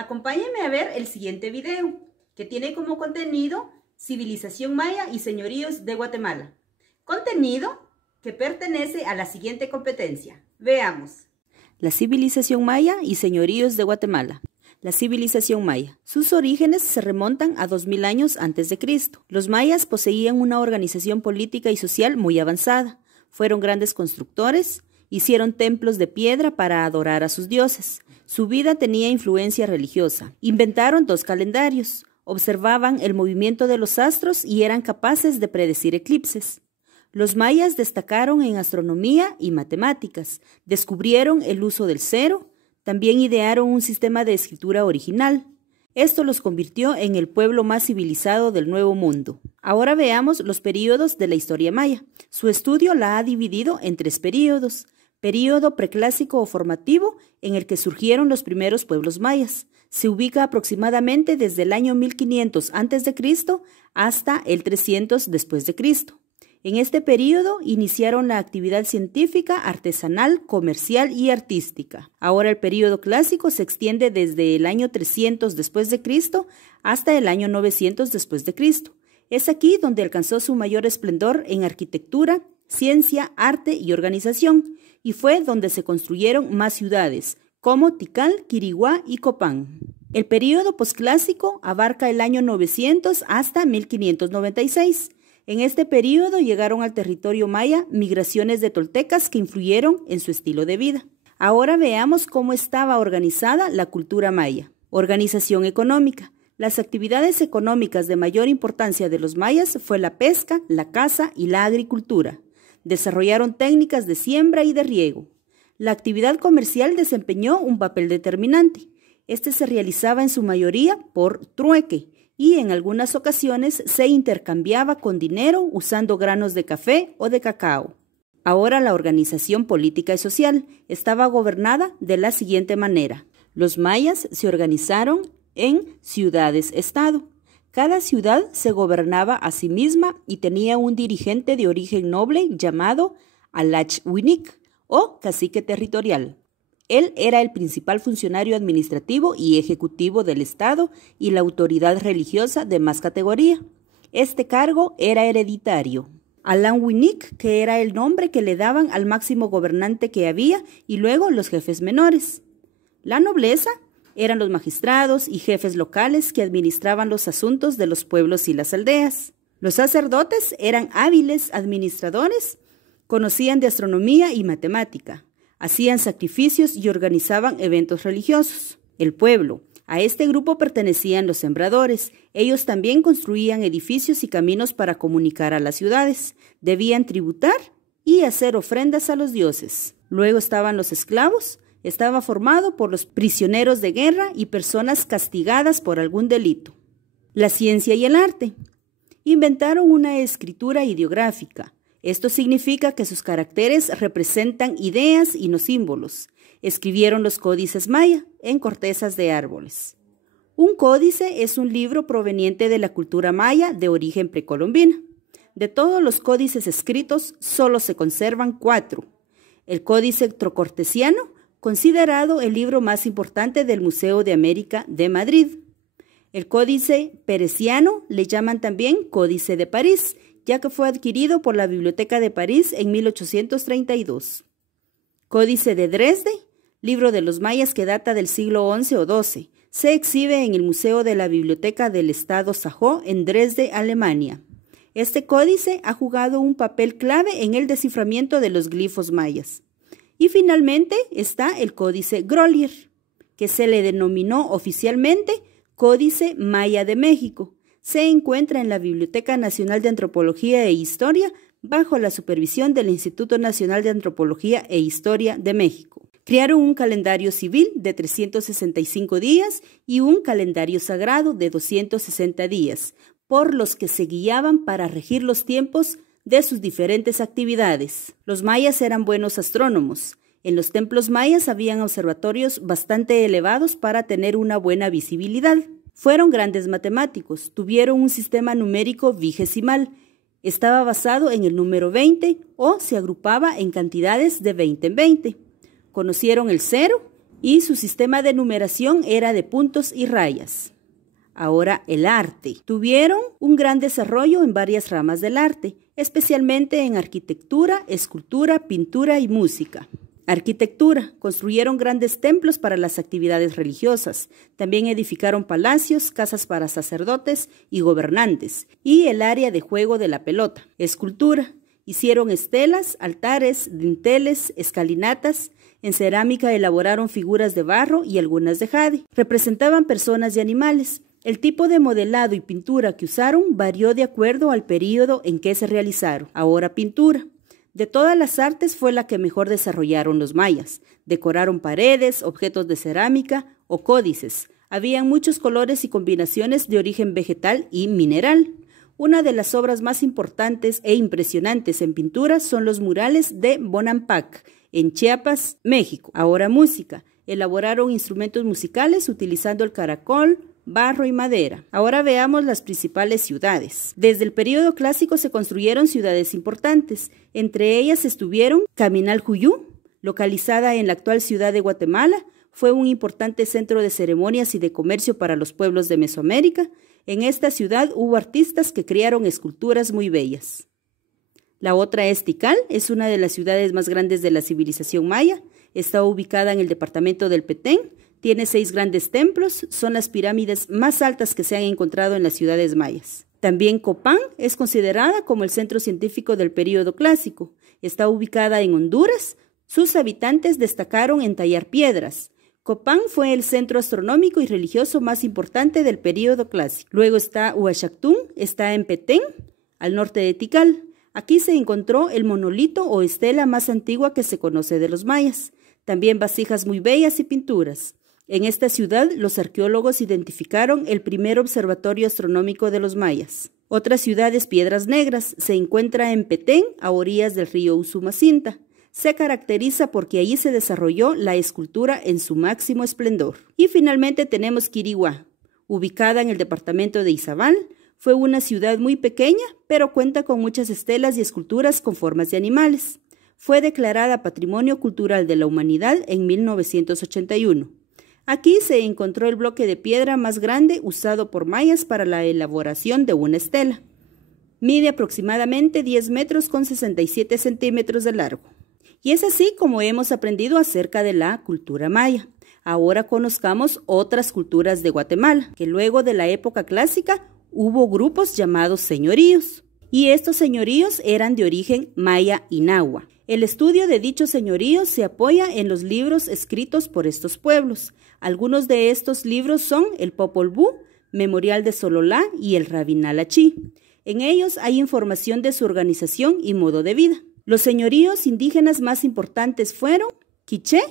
Acompáñenme a ver el siguiente video, que tiene como contenido Civilización Maya y Señoríos de Guatemala. Contenido que pertenece a la siguiente competencia. Veamos. La civilización maya y señoríos de Guatemala. La civilización maya. Sus orígenes se remontan a 2000 años antes de Cristo. Los mayas poseían una organización política y social muy avanzada. Fueron grandes constructores, hicieron templos de piedra para adorar a sus dioses. Su vida tenía influencia religiosa. Inventaron 2 calendarios, observaban el movimiento de los astros y eran capaces de predecir eclipses. Los mayas destacaron en astronomía y matemáticas, descubrieron el uso del cero, también idearon un sistema de escritura original. Esto los convirtió en el pueblo más civilizado del Nuevo Mundo. Ahora veamos los períodos de la historia maya. Su estudio la ha dividido en 3 períodos. Período preclásico o formativo, en el que surgieron los primeros pueblos mayas. Se ubica aproximadamente desde el año 1500 a.C. hasta el 300 después de Cristo. En este período iniciaron la actividad científica, artesanal, comercial y artística. Ahora el período clásico se extiende desde el año 300 después de Cristo hasta el año 900 después de Cristo. Es aquí donde alcanzó su mayor esplendor en arquitectura, ciencia, arte y organización, y fue donde se construyeron más ciudades, como Tikal, Quiriguá y Copán. El período posclásico abarca el año 900 hasta 1596. En este período llegaron al territorio maya migraciones de toltecas que influyeron en su estilo de vida. Ahora veamos cómo estaba organizada la cultura maya. Organización económica. Las actividades económicas de mayor importancia de los mayas fue la pesca, la caza y la agricultura. Desarrollaron técnicas de siembra y de riego. La actividad comercial desempeñó un papel determinante. Este se realizaba en su mayoría por trueque y en algunas ocasiones se intercambiaba con dinero usando granos de café o de cacao. Ahora la organización política y social estaba gobernada de la siguiente manera. Los mayas se organizaron en ciudades-estado. Cada ciudad se gobernaba a sí misma y tenía un dirigente de origen noble llamado Alachwinik o cacique territorial. Él era el principal funcionario administrativo y ejecutivo del Estado y la autoridad religiosa de más categoría. Este cargo era hereditario. Alanwinik, que era el nombre que le daban al máximo gobernante que había, y luego los jefes menores. La nobleza eran los magistrados y jefes locales que administraban los asuntos de los pueblos y las aldeas. Los sacerdotes eran hábiles administradores, conocían de astronomía y matemática. Hacían sacrificios y organizaban eventos religiosos. El pueblo. A este grupo pertenecían los sembradores. Ellos también construían edificios y caminos para comunicar a las ciudades. Debían tributar y hacer ofrendas a los dioses. Luego estaban los esclavos. Estaba formado por los prisioneros de guerra y personas castigadas por algún delito. La ciencia y el arte. Inventaron una escritura ideográfica. Esto significa que sus caracteres representan ideas y no símbolos. Escribieron los códices maya en cortezas de árboles. Un códice es un libro proveniente de la cultura maya de origen precolombina. De todos los códices escritos, solo se conservan 4. El Códice Trocortesiano, considerado el libro más importante del Museo de América de Madrid. El Códice Peresiano le llaman también Códice de París, ya que fue adquirido por la Biblioteca de París en 1832. Códice de Dresde, libro de los mayas que data del siglo XI o XII, se exhibe en el Museo de la Biblioteca del Estado Sajó en Dresde, Alemania. Este códice ha jugado un papel clave en el desciframiento de los glifos mayas. Y finalmente está el Códice Grolier, que se le denominó oficialmente Códice Maya de México. Se encuentra en la Biblioteca Nacional de Antropología e Historia bajo la supervisión del Instituto Nacional de Antropología e Historia de México. Crearon un calendario civil de 365 días y un calendario sagrado de 260 días, por los que se guiaban para regir los tiempos de sus diferentes actividades. Los mayas eran buenos astrónomos. En los templos mayas habían observatorios bastante elevados para tener una buena visibilidad. Fueron grandes matemáticos, tuvieron un sistema numérico vigesimal. Estaba basado en el número 20 o se agrupaba en cantidades de 20 en 20. Conocieron el cero y su sistema de numeración era de puntos y rayas. Ahora el arte. Tuvieron un gran desarrollo en varias ramas del arte, especialmente en arquitectura, escultura, pintura y música. Arquitectura. Construyeron grandes templos para las actividades religiosas. También edificaron palacios, casas para sacerdotes y gobernantes, y el área de juego de la pelota. Escultura. Hicieron estelas, altares, dinteles, escalinatas. En cerámica elaboraron figuras de barro y algunas de jade. Representaban personas y animales. El tipo de modelado y pintura que usaron varió de acuerdo al período en que se realizaron. Ahora pintura. De todas las artes fue la que mejor desarrollaron los mayas. Decoraron paredes, objetos de cerámica o códices. Habían muchos colores y combinaciones de origen vegetal y mineral. Una de las obras más importantes e impresionantes en pintura son los murales de Bonampak, en Chiapas, México. Ahora música. Elaboraron instrumentos musicales utilizando el caracol, barro y madera. Ahora veamos las principales ciudades. Desde el período clásico se construyeron ciudades importantes. Entre ellas estuvieron Caminalcuyú, localizada en la actual ciudad de Guatemala. Fue un importante centro de ceremonias y de comercio para los pueblos de Mesoamérica. En esta ciudad hubo artistas que crearon esculturas muy bellas. La otra es Tikal, es una de las ciudades más grandes de la civilización maya. Está ubicada en el departamento del Petén. Tiene 6 grandes templos, son las pirámides más altas que se han encontrado en las ciudades mayas. También Copán es considerada como el centro científico del período clásico. Está ubicada en Honduras. Sus habitantes destacaron en tallar piedras. Copán fue el centro astronómico y religioso más importante del período clásico. Luego está Uaxactún, está en Petén, al norte de Tikal. Aquí se encontró el monolito o estela más antigua que se conoce de los mayas. También vasijas muy bellas y pinturas. En esta ciudad, los arqueólogos identificaron el primer observatorio astronómico de los mayas. Otra ciudad es Piedras Negras. Se encuentra en Petén, a orillas del río Usumacinta. Se caracteriza porque allí se desarrolló la escultura en su máximo esplendor. Y finalmente tenemos Quiriguá, ubicada en el departamento de Izabal. Fue una ciudad muy pequeña, pero cuenta con muchas estelas y esculturas con formas de animales. Fue declarada Patrimonio Cultural de la Humanidad en 1981. Aquí se encontró el bloque de piedra más grande usado por mayas para la elaboración de una estela. Mide aproximadamente 10 metros con 67 centímetros de largo. Y es así como hemos aprendido acerca de la cultura maya. Ahora conozcamos otras culturas de Guatemala, que luego de la época clásica hubo grupos llamados señoríos. Y estos señoríos eran de origen maya y nahua. El estudio de dichos señoríos se apoya en los libros escritos por estos pueblos. Algunos de estos libros son el Popol Vuh, Memorial de Sololá y el Rabinal-Achí. En ellos hay información de su organización y modo de vida. Los señoríos indígenas más importantes fueron Quiché,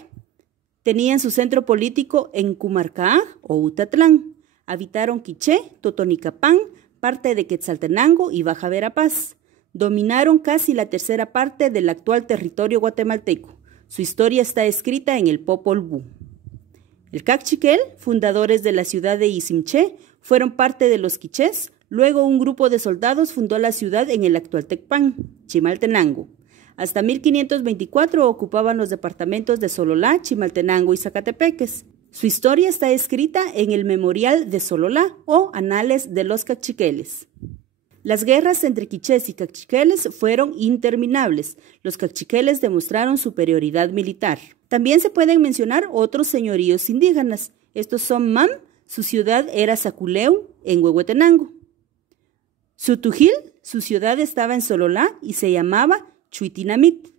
tenían su centro político en Cumarcaá o Utatlán. Habitaron Quiché, Totonicapán, parte de Quetzaltenango y Baja Verapaz. Dominaron casi la tercera parte del actual territorio guatemalteco. Su historia está escrita en el Popol Vuh. El Cachiquel, fundadores de la ciudad de Izimché, fueron parte de los quichés. Luego un grupo de soldados fundó la ciudad en el actual Tecpan, Chimaltenango. Hasta 1524 ocupaban los departamentos de Sololá, Chimaltenango y Zacatepeques. Su historia está escrita en el Memorial de Sololá o Anales de los Cachiqueles. Las guerras entre quichés y cachiqueles fueron interminables. Los cachiqueles demostraron superioridad militar. También se pueden mencionar otros señoríos indígenas. Estos son Mam, su ciudad era Zaculeu, en Huehuetenango. Sutujil, su ciudad estaba en Sololá y se llamaba Chuitinamit.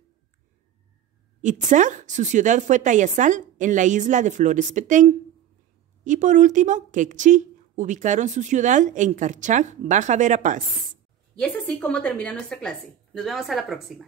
Itzaj, su ciudad fue Tayasal, en la isla de Flores Petén. Y por último, Quecchi, ubicaron su ciudad en Carchaj, Baja Verapaz. Y es así como termina nuestra clase. Nos vemos a la próxima.